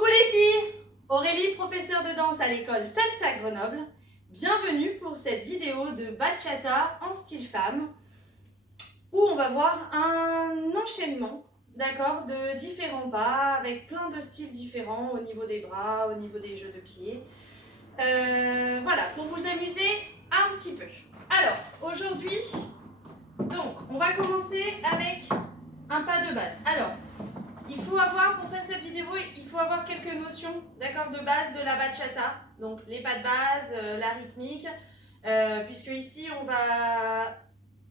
Coucou les filles, Aurélie, professeure de danse à l'école Salsa Grenoble. Bienvenue pour cette vidéo de bachata en style femme où on va voir un enchaînement, d'accord, de différents pas avec plein de styles différents au niveau des bras, au niveau des jeux de pieds. Voilà, pour vous amuser un petit peu. Alors, aujourd'hui, donc, on va commencer avec un pas de base. Alors, il faut avoir, pour faire cette vidéo, il faut avoir quelques notions, d'accord, de base de la bachata. Donc, les pas de base, la rythmique, puisque ici, on va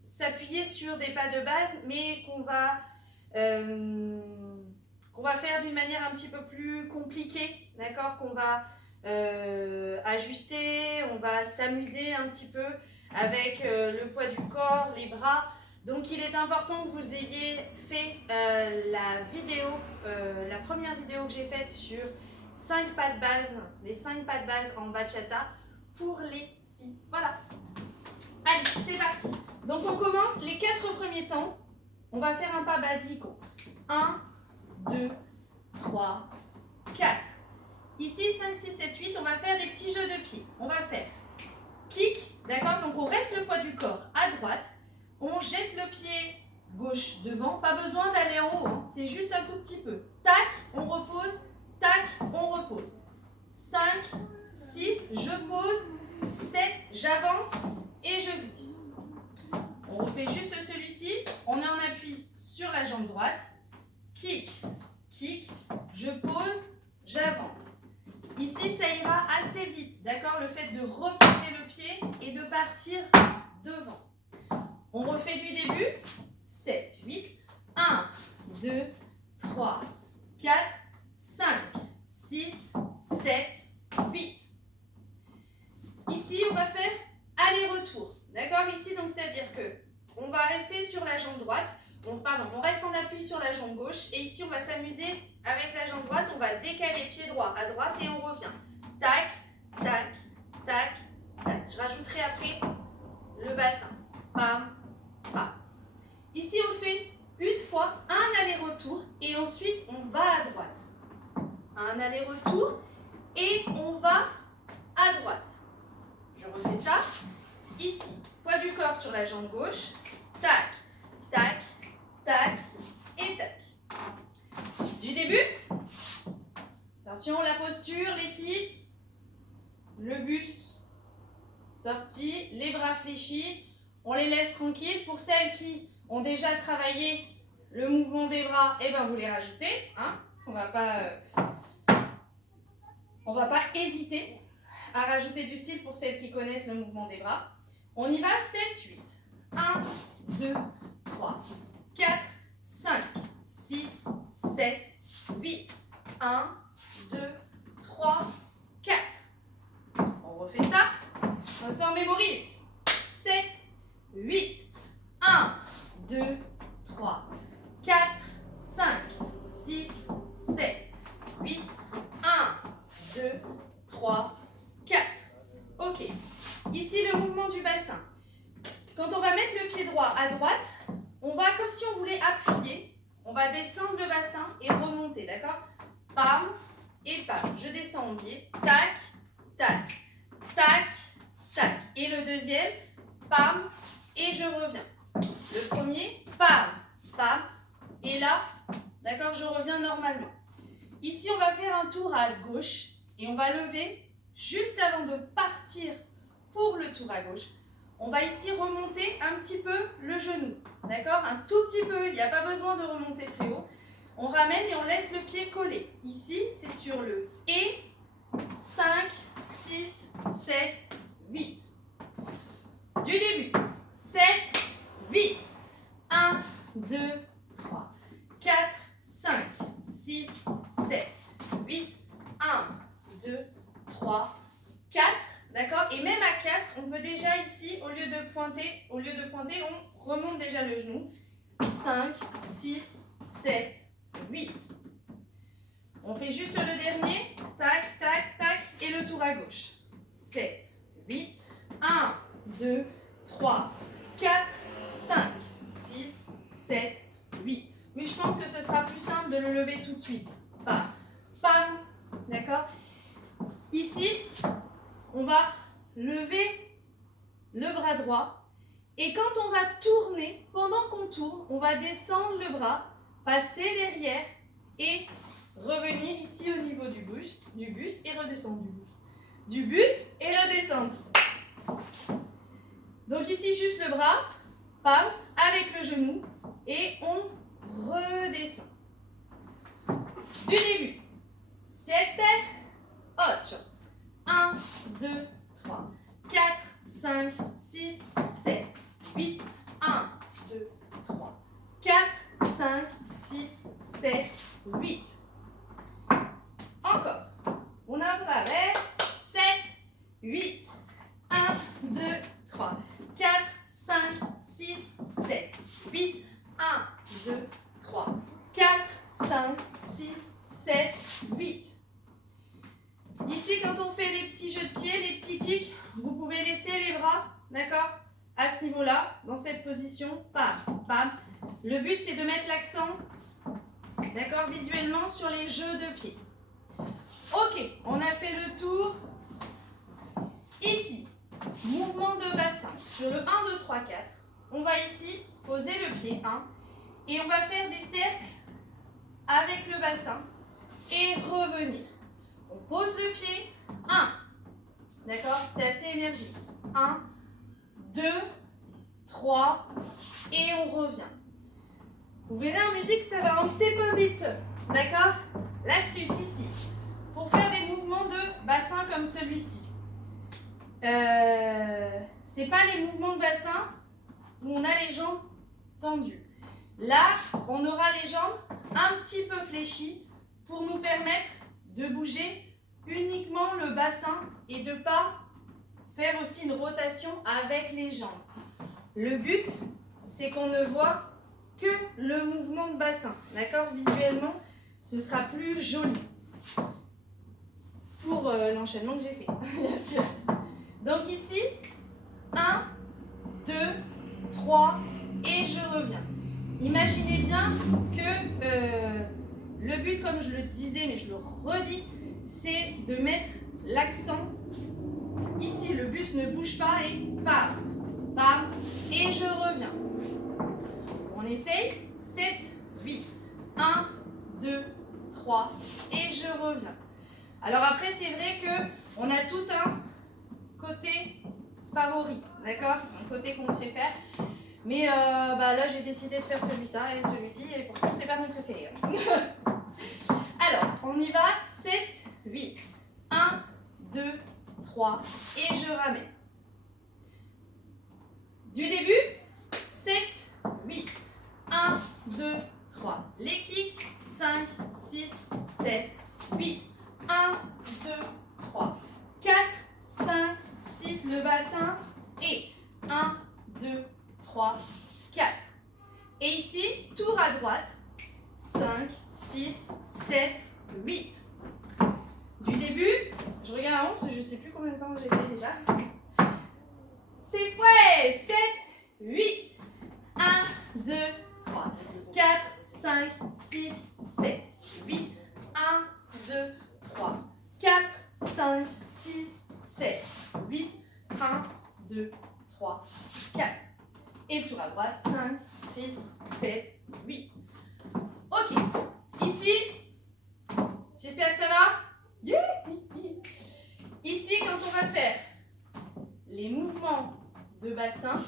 s'appuyer sur des pas de base, mais qu'on va faire d'une manière un petit peu plus compliquée, d'accord, qu'on va ajuster, on va s'amuser un petit peu avec le poids du corps, les bras. Donc il est important que vous ayez fait la vidéo, la première vidéo que j'ai faite sur 5 pas de base, les 5 pas de base en bachata pour les filles. Voilà. Allez, c'est parti. Donc on commence les 4 premiers temps. On va faire un pas basico. 1, 2, 3, 4. Ici, 5, 6, 7, 8, on va faire des petits jeux de pieds. On va faire kick, d'accord? Donc on reste le poids du corps à droite. On jette le pied gauche devant. Pas besoin d'aller en haut, hein. C'est juste un tout petit peu. Tac, on repose. Tac, on repose. 5, 6, je pose. 7, j'avance et je glisse. On refait juste celui-ci. On est en appui sur la jambe droite. Kick, kick, je pose, j'avance. Ici, ça ira assez vite, d'accord? Le fait de reposer le pied et de partir devant. On refait du début. 7, 8. 1, 2, 3, 4, 5, 6, 7, 8. Ici, on va faire aller-retour. D'accord? Ici, donc c'est-à-dire que on va rester sur la jambe droite. On reste en appui sur la jambe gauche. Et ici, on va s'amuser avec la jambe droite. On va décaler pied droit à droite et on revient. Tac, tac, tac, tac. Je rajouterai après le bassin. Pam, pam. Ici, on fait une fois un aller-retour et ensuite, on va à droite. Un aller-retour et on va à droite. Je refais ça. Ici, poids du corps sur la jambe gauche. Tac, tac, tac et tac. Du début. Attention, la posture, les filles. Le buste sorti, les bras fléchis. On les laisse tranquilles. Pour celles qui ont déjà travaillé le mouvement des bras, eh ben vous les rajoutez. Hein. On va pas hésiter à rajouter du style pour celles qui connaissent le mouvement des bras. On y va, 7, 8. 1, 2, 3, 4, 5, 6, 7, 8. 1, 2, 3, 4. On refait ça. Comme ça, on mémorise. 7, 8. 1, 2, 3, 4, 5, 6, 7, 8. 1, 2, 3, 4. Ok. Ici, le mouvement du bassin. Quand on va mettre le pied droit à droite, on va, comme si on voulait appuyer, on va descendre le bassin et remonter, d'accord? Pam et pam. Je descends mon pied. Tac, tac, tac, tac. Et le deuxième, pam, et je reviens. Le premier, pam, pam. Et là, d'accord, je reviens normalement. Ici, on va faire un tour à gauche et on va lever juste avant de partir pour le tour à gauche. On va ici remonter un petit peu le genou, d'accord? Un tout petit peu, il n'y a pas besoin de remonter très haut. On ramène et on laisse le pied coller. Ici, c'est sur le et 5, 6, 7, 8. Du début. 7, 8. 1, 2, 3, 4, 5, 6, 7, 8. 1, 2, 3, 4. D'accord? Et même à 4, on peut déjà ici, au lieu de pointer, on remonte déjà le genou. 5, 6, 7, 8. On fait juste le dernier. Tac, tac, tac. Et le tour à gauche. 7, 8. 1, 2, 3, 4, 5, 6, 7, 8. Oui, je pense que ce sera plus simple de le lever tout de suite. Pam, pam, D'accord? Ici, on va lever le bras droit. Et quand on va tourner, pendant qu'on tourne, on va descendre le bras, passer derrière et revenir ici au niveau du buste et redescendre du buste et redescendre. Donc ici, juste le bras, pam, avec le genou et on redescend. Du début. 7, 8. 1, 2, 3, 4, 5, 6, 7, 8. 1, 2, 3, 4, 5, 6, 7, 8. Encore. On attraverse. 7, 8. 1, 2, 3, 4, 5, 6, 7, 8. 1, 2, 3, 4, 5, 6, 7, 8. Ici, quand on fait les petits jeux de pied, les petits kicks, vous pouvez laisser les bras, d'accord, à ce niveau-là, dans cette position, pam, pam. Le but, c'est de mettre l'accent, d'accord, visuellement sur les jeux de pied. Ok, on a fait le tour. Ici, mouvement de bassin. Sur le 1, 2, 3, 4, on va ici poser le pied 1 et on va faire des cercles avec le bassin et revenir. On pose le pied 1. D'accord? C'est assez énergique. 1, 2, 3 et on revient. Vous verrez en musique, ça va un petit peu vite. D'accord? L'astuce ici, pour faire des mouvements de bassin comme celui-ci. C'est pas les mouvements de bassin où on a les jambes tendues. Là, on aura les jambes un petit peu fléchies pour nous permettre de bouger uniquement le bassin et de ne pas faire aussi une rotation avec les jambes. Le but, c'est qu'on ne voit que le mouvement de bassin. D'accord? Visuellement, ce sera plus joli pour l'enchaînement que j'ai fait, bien sûr. Donc ici, 1, 2, 3 et je reviens. Imaginez bien que le but, comme je le disais, mais je le redis, c'est de mettre l'accent ici. Le buste ne bouge pas et bam, bam, et je reviens. On essaye. 7, 8, 1, 2, 3 et je reviens. Alors après, c'est vrai qu'on a tout un côté favori, d'accord? Un côté qu'on préfère. Mais là, j'ai décidé de faire celui-ci et celui-ci, et pourtant, c'est pas mon préféré. Alors, on y va. 7, 8. 1, 2, 3. Et je ramène. Du début. 7, 8. 1, 2, 3. Les kicks. 5, 6, 7, 8. 1, 2, 3. 4, 5, 6. Le bassin. Et 1, 2, 3, 4. Et ici, tour à droite. 5, 6, 7, 8. Du début, je regarde avant parce que je ne sais plus combien de temps j'ai fait déjà. C'est prêt. 7, 8. 1, 2, 3, 4, 5, 6, 7, 8. 1, 2, 3, 4, 5, 6, 7, 8. 1, 2, 3, 4. Et le tour à droite, 5, 6, 7, 8. Ok. Ici, j'espère que ça va. Yeah. Ici, quand on va faire les mouvements de bassin,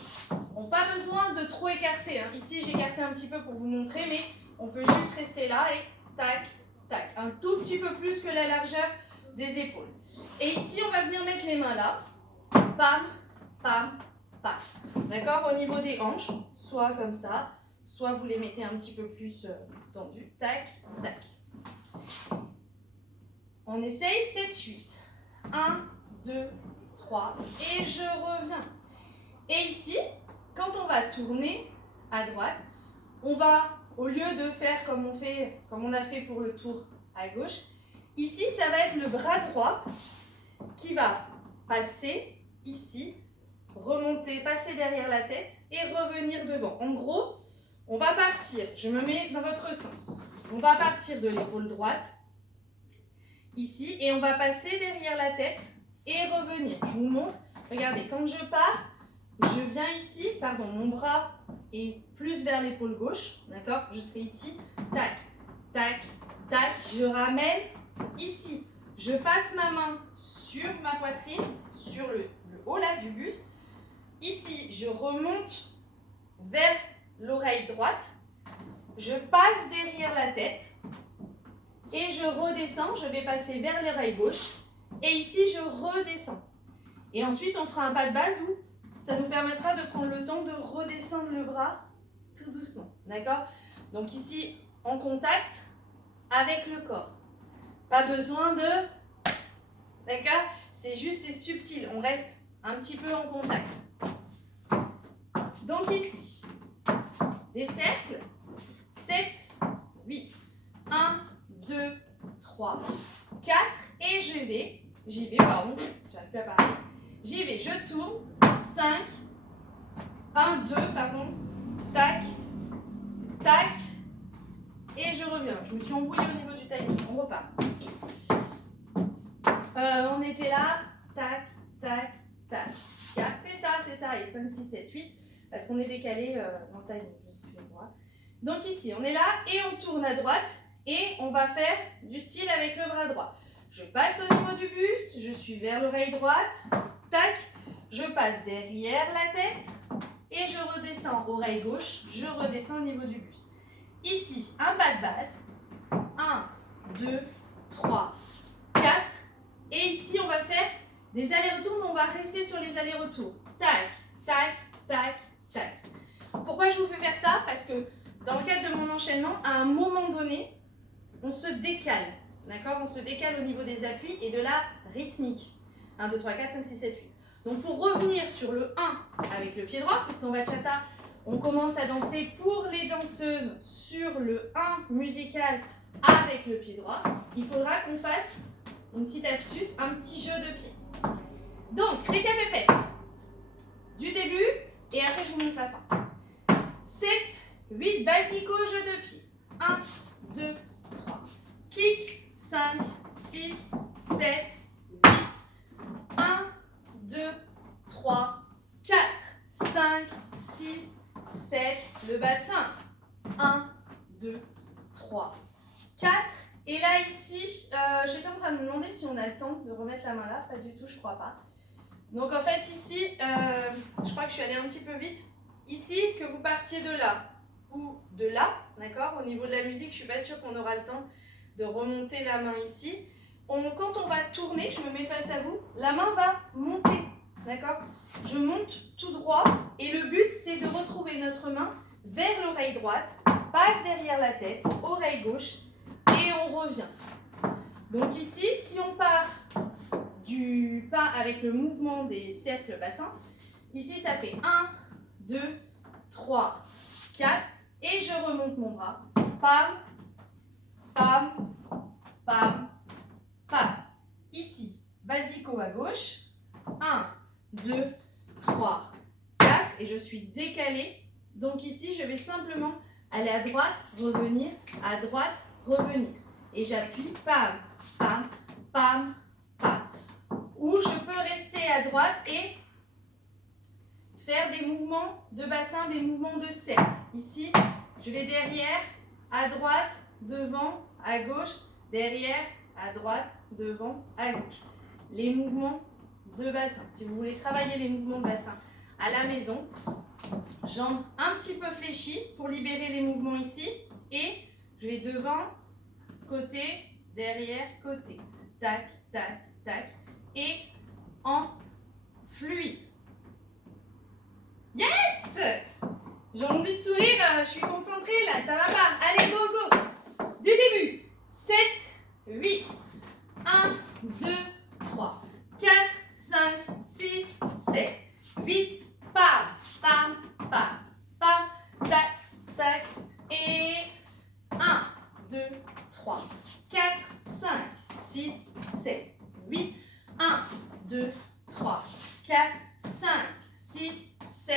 on n'a pas besoin de trop écarter. Hein. Ici, j'ai écarté un petit peu pour vous montrer, mais on peut juste rester là et tac, tac. Un tout petit peu plus que la largeur des épaules. Et ici, on va venir mettre les mains là. Pam, pam, pam. D'accord? Au niveau des hanches, soit comme ça, soit vous les mettez un petit peu plus tendus. Tac, tac. On essaye 7, 8. 1, 2, 3 et je reviens. Et ici, quand on va tourner à droite, on va, au lieu de faire comme on a fait pour le tour à gauche, ici, ça va être le bras droit qui va passer ici, remonter, passer derrière la tête et revenir devant. En gros, on va partir, je me mets dans votre sens, on va partir de l'épaule droite ici, et on va passer derrière la tête et revenir. Je vous montre. Regardez, quand je pars, je viens ici, pardon, mon bras est plus vers l'épaule gauche, d'accord? Je serai ici, tac, tac, tac, je ramène ici. Je passe ma main sur ma poitrine, sur le haut là du buste. Ici, je remonte vers l'oreille droite. Je passe derrière la tête et je redescends. Je vais passer vers l'oreille gauche. Et ici, je redescends. Et ensuite, on fera un pas de base où ça nous permettra de prendre le temps de redescendre le bras tout doucement. D'accord? Donc ici, en contact avec le corps. Pas besoin de... D'accord? C'est juste, c'est subtil. On reste un petit peu en contact. Donc ici, des cercles. 7, 8. 1, 2, 3, 4. Et j'y vais, pardon. J'arrive plus à parler. J'y vais, je tourne. 5, 1, 2, pardon. Tac, tac. Et je reviens. Je me suis embrouillée au niveau du timing. On repart. On était là. Tac, tac, tac. 4. C'est ça. Et 5, 6, 7, 8. Parce qu'on est décalé dans le timing. Je sais plus moi. Donc ici, on est là et on tourne à droite. Et on va faire du style avec le bras droit. Je passe au niveau du buste. Je suis vers l'oreille droite. Tac. Je passe derrière la tête. Et je redescends oreille gauche. Je redescends au niveau du buste. Ici, un bas de base. 1, 2, 3, 4. Et ici, on va faire des allers-retours, mais on va rester sur les allers-retours. Tac, tac, tac, tac. Pourquoi je vous fais faire ça? Parce que dans le cadre de mon enchaînement, à un moment donné, on se décale. D'accord? On se décale au niveau des appuis et de la rythmique. 1, 2, 3, 4, 5, 6, 7, 8. Donc pour revenir sur le 1 avec le pied droit, puisqu'en bachata, on commence à danser pour les danseuses sur le 1 musical avec le pied droit, il faudra qu'on fasse une petite astuce, un petit jeu de pied. Donc, récapépète du début et après je vous montre la fin. 7, 8, basico, jeu de pied. 1, 2, 3. Kick, 5, 6, 7, 8. 1, 2, 3, 4, 5, 6, 7. Le bassin. 1, 2, 3, 4. Et là, ici, j'étais en train de me demander si on a le temps de remettre la main là. Pas du tout, je crois pas. Donc, en fait, ici, je crois que je suis allée un petit peu vite. Ici, que vous partiez de là ou de là, d'accord? Au niveau de la musique, je suis pas sûre qu'on aura le temps de remonter la main ici. Quand on va tourner, je me mets face à vous, la main va monter, d'accord? Je monte tout droit et le but, c'est de retrouver notre main vers l'oreille droite, passe derrière la tête, oreille gauche, et on revient. Donc ici, si on part du pas avec le mouvement des cercles bassins, ici ça fait 1, 2, 3, 4, et je remonte mon bras. Pam, pam, pam, pam. Ici, basico à gauche. 1, 2, 3, 4, et je suis décalée. Donc ici, je vais simplement aller à droite, revenir, à droite, revenir. Et j'appuie, pam, pam, pam, pam. Ou je peux rester à droite et faire des mouvements de bassin, des mouvements de cercle. Ici, je vais derrière, à droite, devant, à gauche, derrière, à droite, devant, à gauche. Les mouvements de bassin. Si vous voulez travailler les mouvements de bassin à la maison, jambes un petit peu fléchies pour libérer les mouvements ici. Et je vais devant, côté, derrière, côté. Tac, tac, tac. Et en fluide. Yes! J'ai envie de sourire, je suis concentrée là, ça va pas. Allez, go, go! Du début. 7, 8. 1, 2, 3, 4, 5, 6, 7, 8. Pam, pam, pam, pam, tac, tac. Et 1, 2, 3, 4, 5, 6, 7, 8. 1, 2, 3, 4, 5, 6, 7,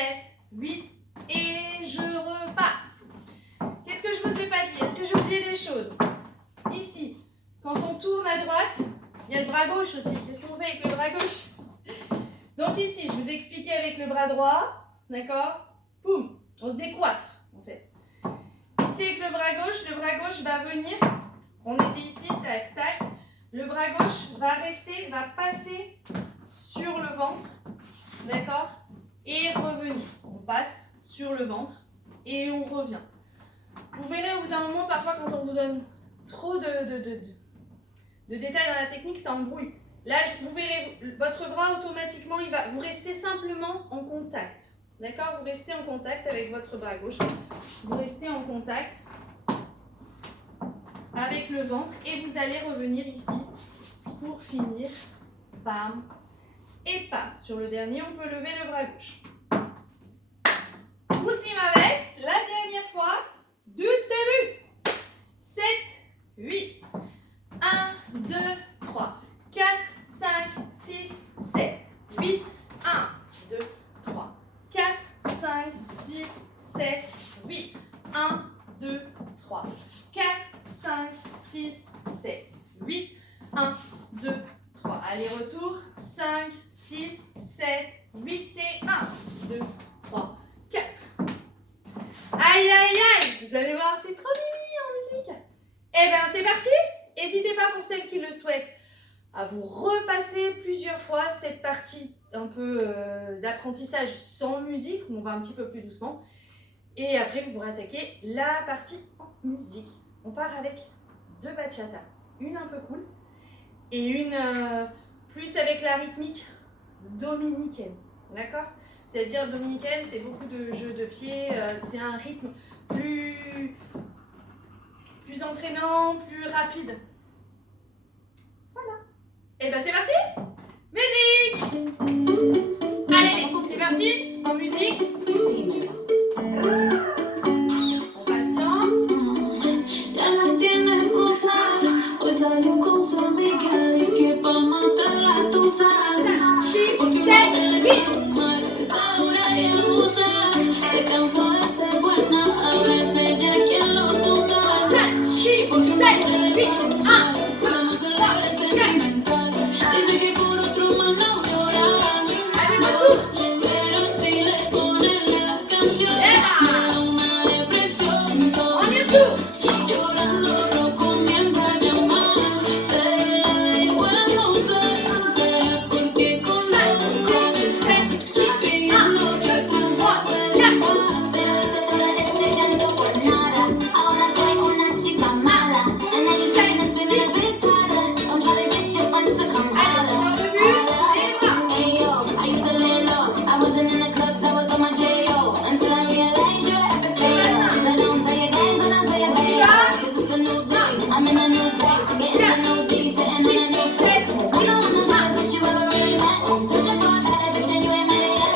8. Et je repars. Qu'est-ce que je vous ai pas dit? Est-ce que j'ai oublié des choses? Ici, quand on tourne à droite, y a le bras gauche aussi. Qu'est-ce qu'on fait avec le bras gauche? Donc ici, je vous ai expliqué avec le bras droit, d'accord? Poum, on se décoiffe en fait. Ici avec le bras gauche va venir, on était ici, tac, tac. Le bras gauche va rester, va passer sur le ventre, d'accord? Et revenir. On passe sur le ventre et on revient. Vous verrez au bout d'un moment, parfois quand on vous donne trop de détails dans la technique, ça embrouille. Là, vous verrez, votre bras automatiquement, vous restez simplement en contact. D'accord? Vous restez en contact avec votre bras gauche. Vous restez en contact avec le ventre et vous allez revenir ici pour finir. Bam et pam. Sur le dernier, on peut lever le bras gauche. Ultima vez, la dernière fois, du début. 7, 8, 1, 2, 3, 4, 5, 6, 7, 8, 1, 2, 3, 4, 5, 6, 7, 8, 1, 2, 3, 4, 5, 6, 7, 8, 1, 2, 3. Allez, retour. 5, 6, 7, 8 et 1, 2, 3, 4. Aïe, aïe, aïe. Vous allez voir, c'est trop mimi en musique. Eh bien, c'est parti. N'hésitez pas, pour celles qui le souhaitent, à vous repasser plusieurs fois cette partie un peu d'apprentissage sans musique, où on va un petit peu plus doucement. Et après, vous pourrez attaquer la partie en musique. On part avec 2 bachata. Une un peu cool et une plus avec la rythmique dominicaine. D'accord? C'est-à-dire dominicaine, c'est beaucoup de jeux de pieds, c'est un rythme plus entraînant, plus rapide. Voilà. Et ben c'est parti! Musique! Allez les filles, c'est parti! En musique! On patiente. Ya no tiene excusa, hoy salió con su amiga, dice que pa' matar la tusa, porque no te quiere mal, está dura y abusa, se cansó de ser buena, ahora es ella quien los usa, y porque no te quiere mal, no se le ve sentimental, dice que por otro más no llora, pero si le ponen la canción, me da una depresión, llorando no comienza a llamar, pero la de igual no será porque con loco está pidiendo que atrás puede más. Pero esto todo es de llanto por nada. Ahora soy una chica mala. And now you trying to spin me a big tighter. Don't try to get your friends to come holler. Hey yo, I used to lay low. I wasn't in the clubs, I was on my J.O. Until I realized you're an epic failure. So don't say it games and I say it later. Cause it's a new day, I'm in a new place. Getting to know these, sitting in a new place. I'm the one of the best bitch you ever really met. Searching for a better bitch and you ain't made it yet.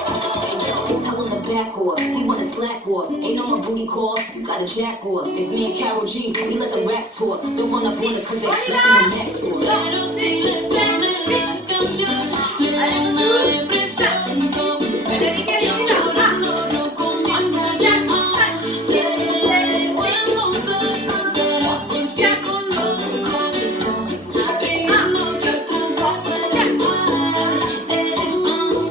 Tell him to back off, he wanna slack off. Ain't no more booty call, you gotta jack off. It's me and Karol G, we let the racks talk. Don't run up on us cause they left in the next door. Pero si le ponen la canción, me da una depresión, llorando no comienza a llamar, pero la de igual no será porque con loco está pidiendo que atrás se puede más.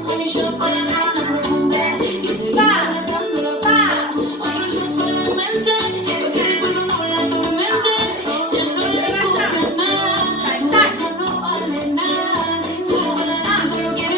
Un shot para la rumba y seguir cantando la fama. Otro shot para la mente, porque recuerdo no la tormenta. Ya no le copia nada, su casa no vale nada. Solo quiere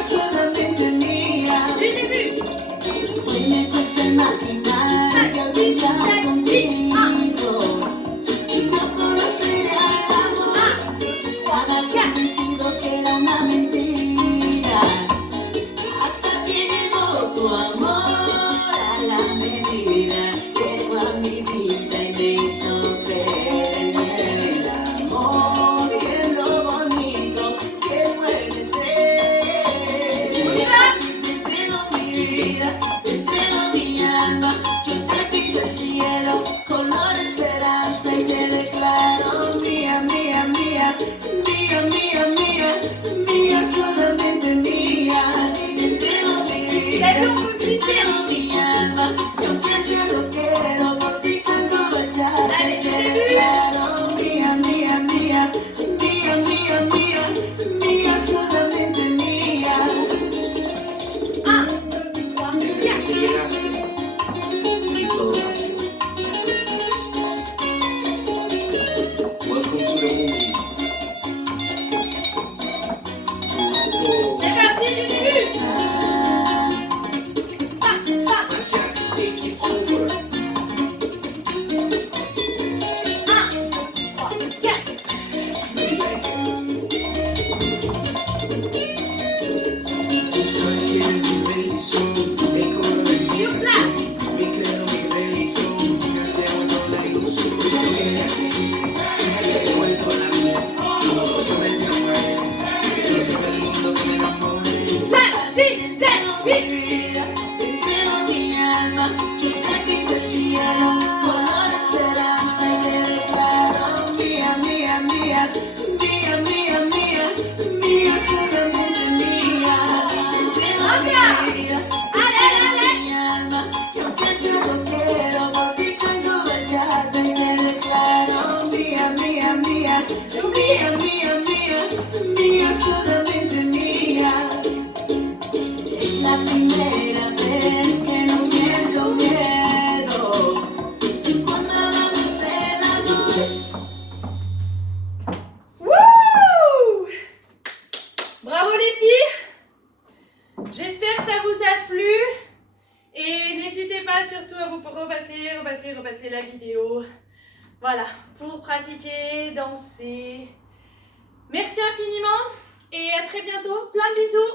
mía, solamente mía. Du début. Hoy me cuesta imaginar que algún día contigo yo conocería el amor. Estaba convencido que era una mentira, hasta que llegó tu amor a la medida. Llegó a mi vida y me hizo creer en el amor y en lo bonito que puede ser. Te entrego mi vida, te entrego mi alma, yo te pido el cielo, color esperanza y te declaro mía, mía, mía, mía, mía, mía, mía, solamente mía. Te entrego mi vida, te entrego mi alma, y aunque sea rockero, por ti canto bachata, te declaro mía, mía, mía, mía, mía, mía, mía, solamente mía. Welcome to the movie. C'est parti du début. My jack is taking over. Tú sabes que eres mi bendición, el coro de mi canción, mi credo, mi religión, me devuelvo la ilusión. Yo quería que me has vuelto a la vida, pues sobre mi amor, que no sabe el mundo que me enamoré. Te entrego mi alma, yo te pido el cielo, color esperanza y te declaro mía, mía, mía, mía, mía, mía, mía, solamente mía. Te entrego mi vida, te entrego mi alma, y aunque sea rockero, por ti canto bachata y te declaro mía, mía, mía, mía, mía, mía, mía, solamente mía. Es la primera vez que no siento miedo cuando hablamos del amor. Wouh! Bravo les filles. J'espère que ça vous a plu. Et n'hésitez pas surtout à vous repasser la vidéo. Voilà, pour pratiquer, danser. Merci infiniment et à très bientôt. Plein de bisous.